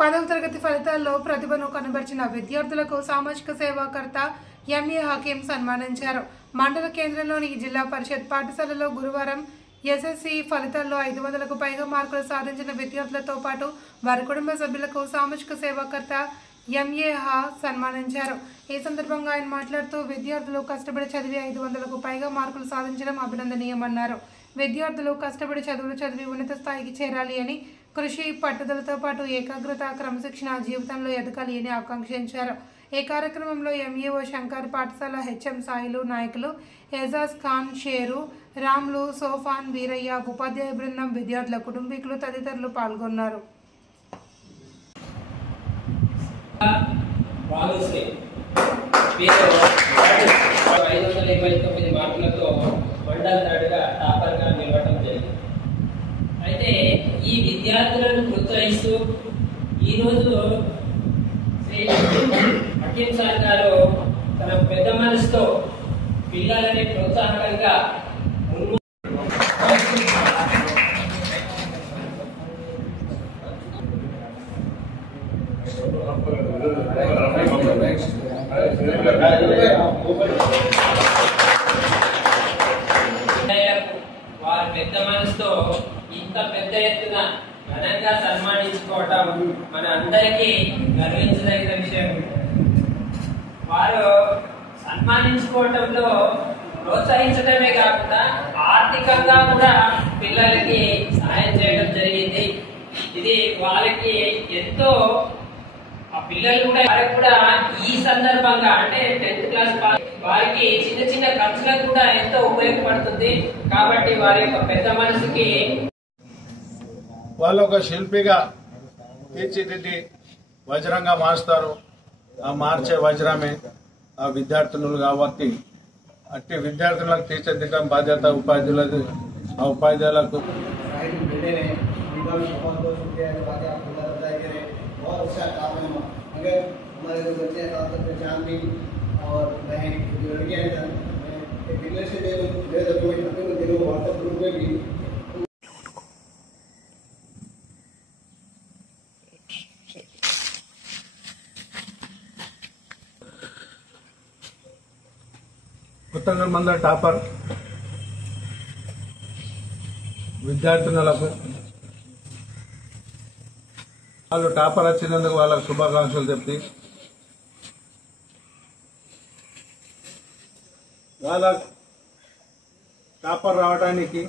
10వ తరగతి ఫలితాల్లో ప్రతిభను కనబర్చిన విద్యార్థులకు సామాజిక సేవాకర్త ఎంఏ హకీం సన్మానించారు. మండల కేంద్రంలోని జిల్లా పరిషత్ పాఠశాలలో గురువారం ఎస్ఎస్సి ఫలితాల్లో 500కు పైగా మార్కులు సాధించిన విద్యార్థులతో పాటు వారి కుటుంబ సభ్యులకు సామాజిక సేవాకర్త ఎంఏ సన్మానించారు. ఈ సందర్భంగా ఆయన మాట్లాడుతూ విద్యార్థులు కష్టపడి చదివి 500కు పైగా మార్కులు సాధించడం అభినందనీయమన్నారు. విద్యార్థులు కష్టపడి చదువులు చదివి ఉన్నత స్థాయికి చేరాలి అని, కృషి పట్టుదలతో పాటు ఏకాగ్రత క్రమశిక్షణ జీవితంలో ఎదగాలి అని ఆకాంక్షించారు. ఈ కార్యక్రమంలో ఎంఈఓ శంకర్, పాఠశాల హెచ్ఎం సాయిలు, నాయకులు ఎజాజ్ ఖాన్, షేరు, రాములు, సోఫాన్, వీరయ్య, ఉపాధ్యాయ బృందం, విద్యార్థుల కుటుంబీకులు తదితరులు పాల్గొన్నారు. అయితే ఈ విద్యార్థులను ప్రోత్సహిస్తూ ఈరోజు హకీం సార్ గారు తన పెద్ద మనసుతో పిల్లలని ప్రోత్సాహకంగా వారి పెద్ద మనసుతో ఇంత పెద్ద ఎత్తున ఘనంగా సన్మానించుకోవటం మన అందరికీ గర్వించదగిన విషయం. వారు సన్మానించుకోవటంలో ప్రోత్సహించడమే కాకుండా ఆర్థికంగా కూడా పిల్లలకి సహాయం చేయడం జరిగింది. ఇది వాళ్ళకి ఎంతో ఆ పిల్లలు కూడా వారికి కూడా ఈ సందర్భంగా అంటే 10th క్లాస్ వారికి చిన్న చిన్న ఖర్చులకు కూడా ఎంతో ఉపయోగపడుతుంది. కాబట్టి వారి యొక్క పెద్ద మనసుకి వాళ్ళు ఒక శిల్పిగా తీర్చిదిద్ది వజ్రంగా మార్చుతారు. ఆ మార్చే వజ్రమే ఆ విద్యార్థులు కాబట్టి అట్టి విద్యార్థులకు తీర్చిదిద్దడం బాధ్యత ఉపాధ్యాయులది. ఆ ఉపాధ్యాయులకు और मैं जो लड़कियाँ हैं दिल्ली से दे दो व्हाट्सएप ग्रुप में भी కొత్తగూడెం మండల టాపర్ విద్యార్థినులకు వాళ్ళు టాపర్ వచ్చినందుకు వాళ్ళకు శుభాకాంక్షలు చెప్పి వాళ్ళ టాపర్ రావడానికి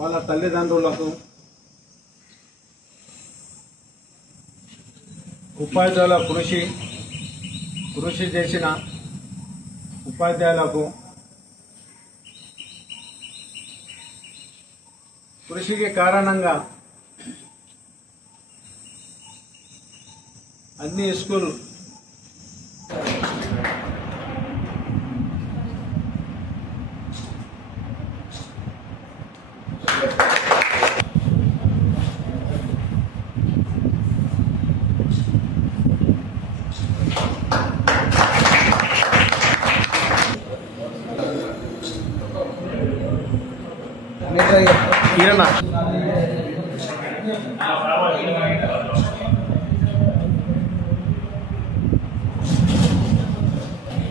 వాళ్ళ తల్లిదండ్రులకు, ఉపాధ్యాయుల కృషి చేసిన ఉపాధ్యాయులకు, కృషికి కారణంగా అన్ని స్కూల్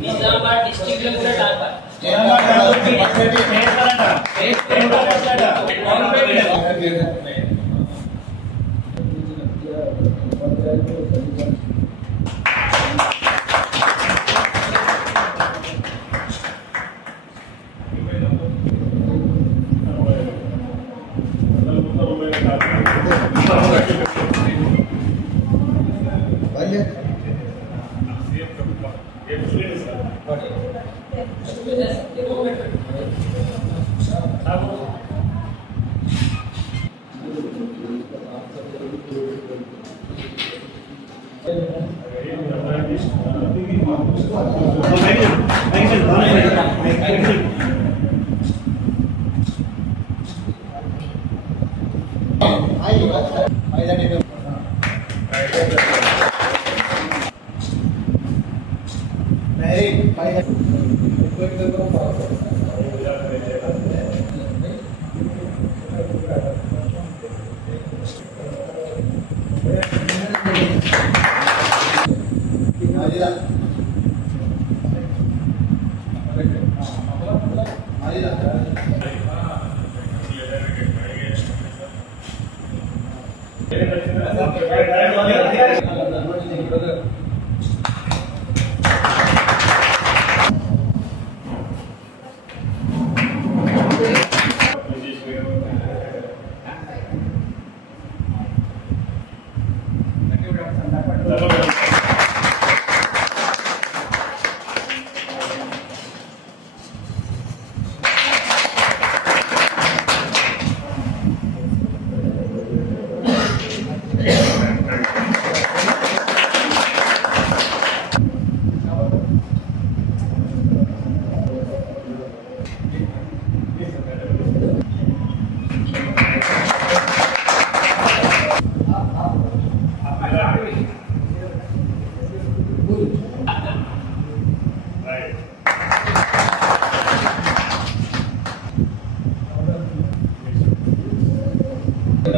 నిజామాబాద్ డిస్ట్రిక్ట్ లో కూడా టాపర్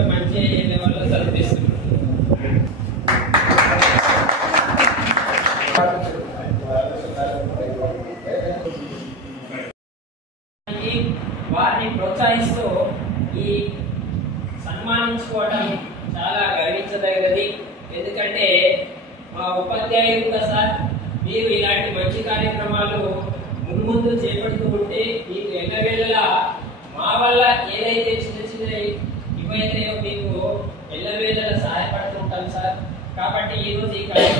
మంచి లెవెల్లో చదివిస్తుంది. వారిని ప్రోత్సహిస్తూ ఈ సన్మానించుకోవడం చాలా గర్వించదగినది. ఎందుకంటే మా ఉపాధ్యాయులు కూడా సార్ మీరు ఇలాంటి మంచి కార్యక్రమాలు ముందు చేపడుతూ ఉంటే మీకు ఎల్లవేళలా మా వల్ల ఏదైతే చిన్న చిన్న ఇవైతే మీకు ఎల్లవేళలా సహాయపడుతూ ఉంటాం సార్. కాబట్టి ఈరోజు ఈ కార్యక్రమం